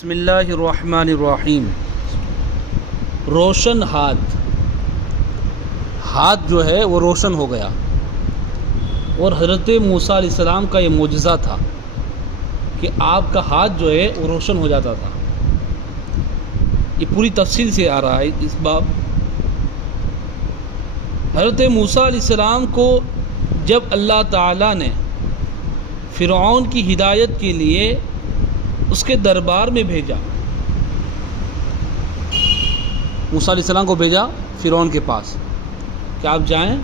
بسم اللہ الرحمن الرحیم۔ روشن ہاتھ جو ہے وہ روشن ہو گیا، اور حضرت موسیٰ علیہ السلام کا یہ معجزہ تھا کہ آپ کا ہاتھ جو ہے وہ روشن ہو جاتا تھا۔ یہ پوری تفصیل سے آ رہا ہے اس باب۔ حضرت موسیٰ علیہ السلام کو جب اللہ تعالیٰ نے فرعون کی ہدایت کے لیے اس کے دربار میں بھیجا، موسیٰ علیہ السلام کو بھیجا فرعون کے پاس کہ آپ جائیں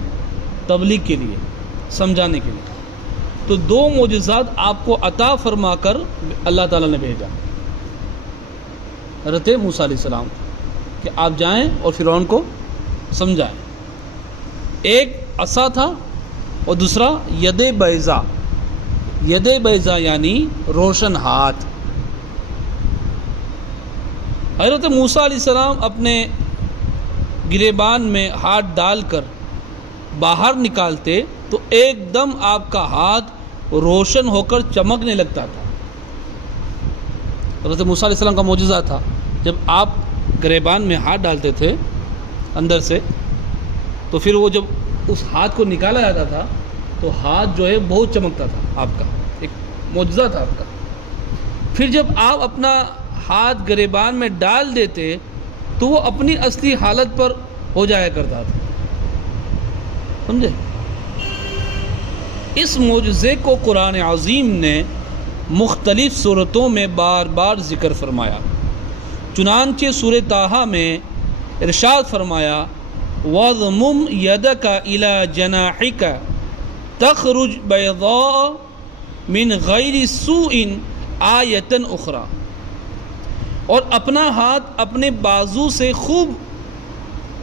تبلیغ کے لیے، سمجھانے کے لیے، تو دو معجزات آپ کو عطا فرما کر اللہ تعالیٰ نے بھیجا حضرت موسیٰ علیہ السلام کہ آپ جائیں اور فرعون کو سمجھائیں۔ ایک عصا تھا اور دوسرا ید بیضا۔ ید بیضا یعنی روشن ہاتھ۔ حضرت موسیٰ علیہ السلام اپنے گریبان میں ہاتھ ڈال کر باہر نکالتے تو ایک دم آپ کا ہاتھ روشن ہو کر چمکنے لگتا تھا۔ حضرت موسیٰ علیہ السلام کا معجزہ تھا، جب آپ گریبان میں ہاتھ ڈالتے تھے اندر سے تو پھر وہ جب اس ہاتھ کو نکالا جاتا تھا تو ہاتھ جو ہے بہت چمکتا تھا، آپ کا ایک معجزہ تھا آپ کا۔ پھر جب آپ اپنا ہاتھ گریبان میں ڈال دیتے تو وہ اپنی اصلی حالت پر ہو جایا کرتا تھا، سمجھے؟ اس معجزے کو قرآن عظیم نے مختلف صورتوں میں بار بار ذکر فرمایا۔ چنانچہ سورہ طٰہٰ میں ارشاد فرمایا وَاضْمُمْ يَدَكَ إِلَى جَنَاحِكَ تَخْرُجْ بَيْضَاءَ مِنْ غَيْرِ سُوءٍ آیَةً أُخْرَى، اور اپنا ہاتھ اپنے بازو سے خوب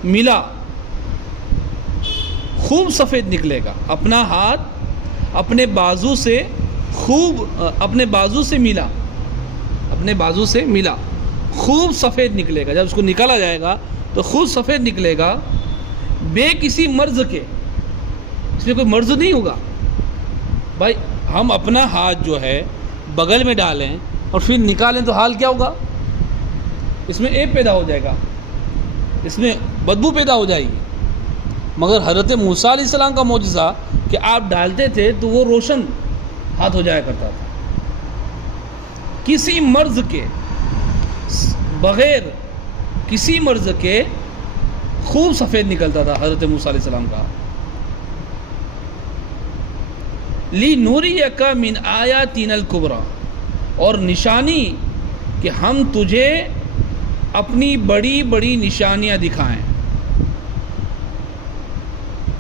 ملا، خوب سفید نکلے گا۔ اپنا ہاتھ اپنے بازو سے ملا، خوب سفید نکلے گا۔ جب اس کو نکالا جائے گا تو خوب سفید نکلے گا، بے کسی مرض کے۔ اس میں کوئی مرض نہیں ہوگا۔ بھائی ہم اپنا ہاتھ جو ہے بغل میں ڈالیں اور پھر نکالیں تو حال کیا ہوگا؟ اس میں عیب پیدا ہو جائے گا، اس میں بدبو پیدا ہو جائے گی۔ مگر حضرت موسیٰ علیہ السلام کا معجزہ کہ آپ ڈالتے تھے تو وہ روشن ہاتھ ہو جایا کرتا تھا، کسی مرض کے، بغیر کسی مرض کے خوب سفید نکلتا تھا حضرت موسیٰ علیہ السلام کا۔ لِنُرِيَكَ مِنْ آیَاتِنَا الْكُبْرَى، اور نشانی کہ ہم تجھے اپنی بڑی بڑی نشانیاں دکھائیں۔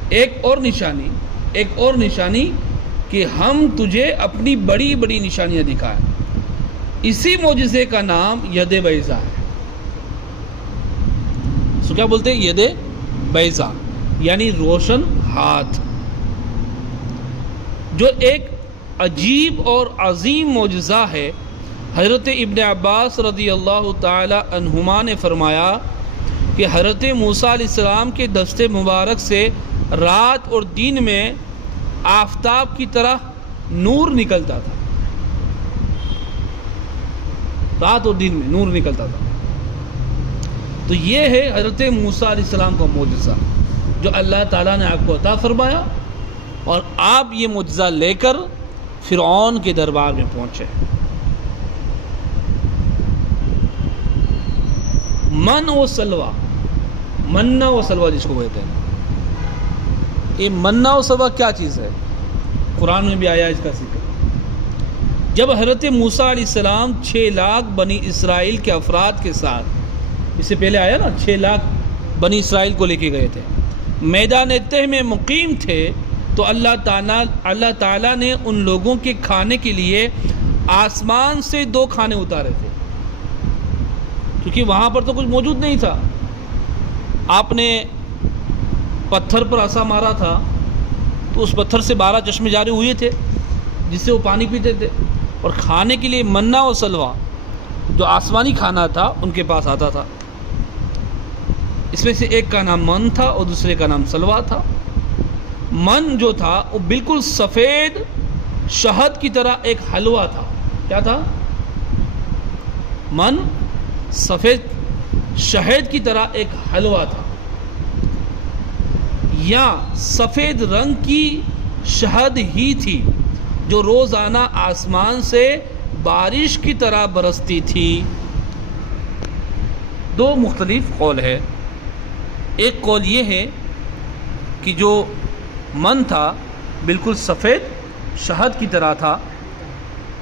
ایک اور نشانی کہ ہم تجھے اپنی بڑی بڑی نشانیاں دکھائیں۔ اسی معجزے کا نام ید بیضا ہے۔ سو کیا بولتے ہیں؟ ید بیضا یعنی روشن ہاتھ، جو ایک عجیب اور عظیم معجزہ ہے۔ حضرت ابن عباس رضی اللہ تعالی عنہما نے فرمایا کہ حضرت موسیٰ علیہ السلام کے دست مبارک سے رات اور دن میں آفتاب کی طرح نور نکلتا تھا، رات اور دن میں نور نکلتا تھا۔ تو یہ ہے حضرت موسیٰ علیہ السلام کا معجزہ جو اللہ تعالیٰ نے آپ کو عطا فرمایا، اور آپ یہ معجزہ لے کر فرعون کے دربار میں پہنچے۔ منا و سلوہ جس کو کہتے ہیں، یہ منا و سلوہ کیا چیز ہے؟ قرآن میں بھی آیا اس کا ذکر۔ جب حضرت موسیٰ علیہ السلام 6 لاکھ بنی اسرائیل کے افراد کے ساتھ، اس سے پہلے آیا نا 6 لاکھ بنی اسرائیل کو لے کے گئے تھے، میدان تہ میں مقیم تھے، تو اللہ تعالیٰ نے ان لوگوں کے کھانے کے لیے آسمان سے 2 کھانے اتارے تھے، کیونکہ وہاں پر تو کچھ موجود نہیں تھا۔ آپ نے پتھر پر عصا مارا تھا تو اس پتھر سے 12 چشمے جاری ہوئے تھے جس سے وہ پانی پیتے تھے، اور کھانے کے لیے منا و سلوہ جو آسمانی کھانا تھا ان کے پاس آتا تھا۔ اس میں سے ایک کا نام من تھا اور دوسرے کا نام سلوہ تھا۔ من جو تھا وہ بالکل سفید شہد کی طرح ایک حلوہ تھا۔ کیا تھا؟ من سفید شہد کی طرح ایک حلوہ تھا، یا سفید رنگ کی شہد ہی تھی جو روزانہ آسمان سے بارش کی طرح برستی تھی۔ دو مختلف قول ہے۔ ایک قول یہ ہے کہ جو من تھا بالکل سفید شہد کی طرح تھا،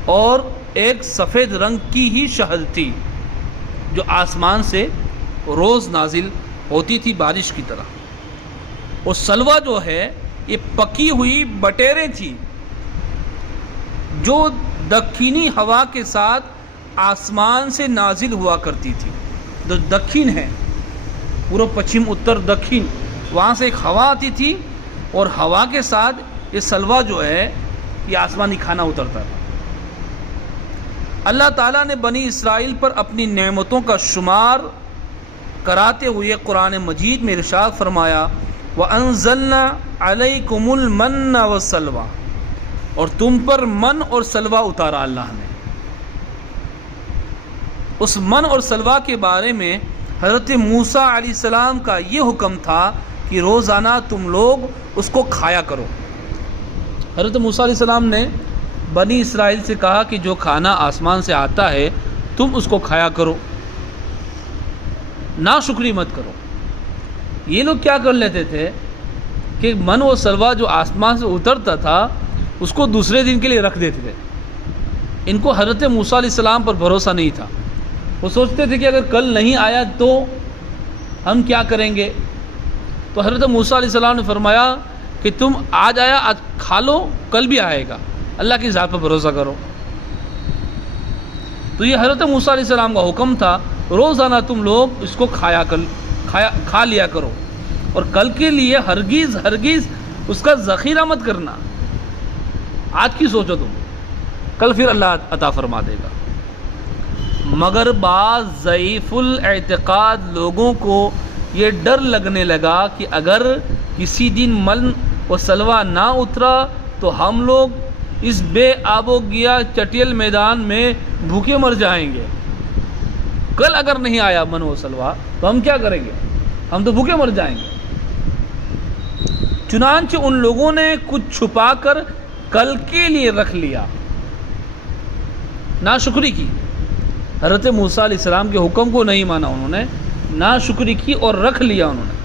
اور ایک سفید رنگ کی ہی شہد تھی جو آسمان سے روز نازل ہوتی تھی بارش کی طرح۔ اور سلوہ جو ہے یہ پکی ہوئی بٹیریں تھی جو دکھینی ہوا کے ساتھ آسمان سے نازل ہوا کرتی تھی۔ جو دکھن ہے، پورب پچھم اتر دکھن، وہاں سے ایک ہوا آتی تھی، اور ہوا کے ساتھ یہ سلوہ جو ہے یہ آسمانی کھانا اترتا تھا۔ اللہ تعالیٰ نے بنی اسرائیل پر اپنی نعمتوں کا شمار کراتے ہوئے قرآن مجید میں ارشاد فرمایا، وَأَنزَلْنَا عَلَيْكُمُ الْمَنَّ وَالسَّلْوَىٰ، اور تم پر من اور سلوہ اتارا اللہ نے۔ اس من اور سلوہ کے بارے میں حضرت موسیٰ علیہ السلام کا یہ حکم تھا کہ روزانہ تم لوگ اس کو کھایا کرو۔ حضرت موسیٰ علیہ السلام نے بنی اسرائیل سے کہا کہ جو کھانا آسمان سے آتا ہے تم اس کو کھایا کرو، ناشکری مت کرو۔ یہ لوگ کیا کر لیتے تھے کہ من و سلوہ جو آسمان سے اترتا تھا اس کو دوسرے دن کے لیے رکھ دیتے تھے۔ ان کو حضرت موسیٰ علیہ السلام پر بھروسہ نہیں تھا۔ وہ سوچتے تھے کہ اگر کل نہیں آیا تو ہم کیا کریں گے؟ تو حضرت موسیٰ علیہ السلام نے فرمایا کہ تم آج آیا آج کھا لو، کل بھی آئے گا، اللہ کی ذات پر بھروسہ کرو۔ تو یہ حضرت موسیٰ علیہ السلام کا حکم تھا، روزانہ تم لوگ اس کو کھا لیا کرو، اور کل کے لیے ہرگز اس کا ذخیرہ مت کرنا۔ آج کی سوچو تم، کل پھر اللہ عطا فرما دے گا۔ مگر بعض ضعیف الاعتقاد لوگوں کو یہ ڈر لگنے لگا کہ اگر کسی دن من و سلوہ نہ اترا تو ہم لوگ اس بے آب و گیا چٹیل میدان میں بھوکے مر جائیں گے۔ کل اگر نہیں آیا من و سلوہ تو ہم کیا کریں گے؟ ہم تو بھوکے مر جائیں گے۔ چنانچہ ان لوگوں نے کچھ چھپا کر کل کے لیے رکھ لیا، ناشکری کی۔ حضرت موسیٰ علیہ السلام کے حکم کو نہیں مانا انہوں نے، ناشکری کی اور رکھ لیا انہوں نے۔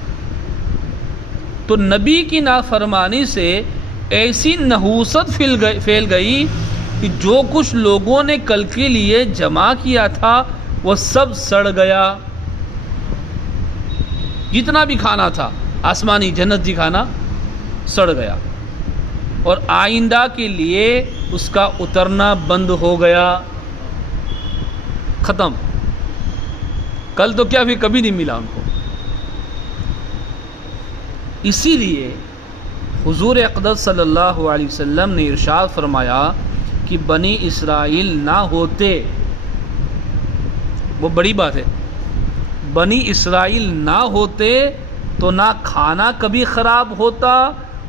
تو نبی کی نافرمانی سے ایسی نحوست پھیل گئی کہ جو کچھ لوگوں نے کل کے لیے جمع کیا تھا وہ سب سڑ گیا۔ جتنا بھی کھانا تھا آسمانی جنتی کھانا سڑ گیا، اور آئندہ کے لیے اس کا اترنا بند ہو گیا، ختم۔ کل تو کیا بھی کبھی نہیں ملا ان کو۔ اسی لیے حضور اقدس صلی اللہ علیہ وسلم نے ارشاد فرمایا کہ بنی اسرائیل نہ ہوتے، وہ بڑی بات ہے، بنی اسرائیل نہ ہوتے تو نہ کھانا کبھی خراب ہوتا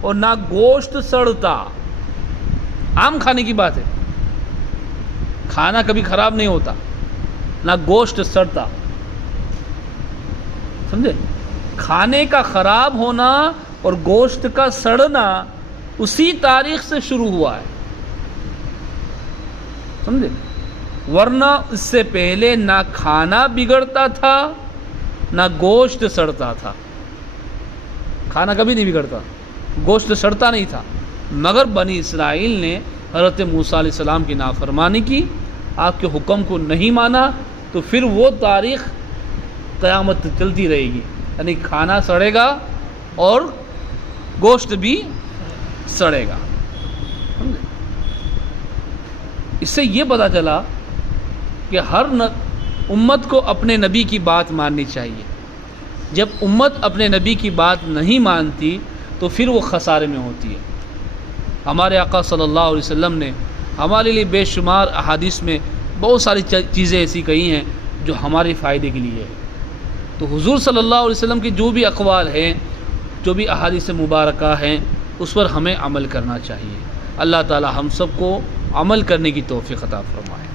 اور نہ گوشت سڑتا۔ عام کھانے کی بات ہے، کھانا کبھی خراب نہیں ہوتا، نہ گوشت سڑتا۔ سمجھے؟ کھانے کا خراب ہونا اور گوشت کا سڑنا اسی تاریخ سے شروع ہوا ہے، سمجھے؟ ورنہ اس سے پہلے نہ کھانا بگڑتا تھا نہ گوشت سڑتا تھا۔ کھانا کبھی نہیں بگڑتا، گوشت سڑتا نہیں تھا، مگر بنی اسرائیل نے حضرت موسیٰ علیہ السلام کی نافرمانی کی، آپ کے حکم کو نہیں مانا، تو پھر وہ تاریخ قیامت چلتی رہے گی، یعنی کھانا سڑے گا اور گوشت بھی سڑے گا۔ اس سے یہ پتہ چلا کہ ہر امت کو اپنے نبی کی بات ماننی چاہیے۔ جب امت اپنے نبی کی بات نہیں مانتی تو پھر وہ خسارے میں ہوتی ہے۔ ہمارے آقا صلی اللہ علیہ وسلم نے ہمارے لیے بے شمار احادیث میں بہت ساری چیزیں ایسی کہی ہیں جو ہمارے فائدے کے لیے ہے۔ تو حضور صلی اللہ علیہ وسلم کی جو بھی اقوال ہیں، جو بھی احادیث مبارکہ ہیں، اس پر ہمیں عمل کرنا چاہیے۔ اللہ تعالی ہم سب کو عمل کرنے کی توفیق عطا فرمائے۔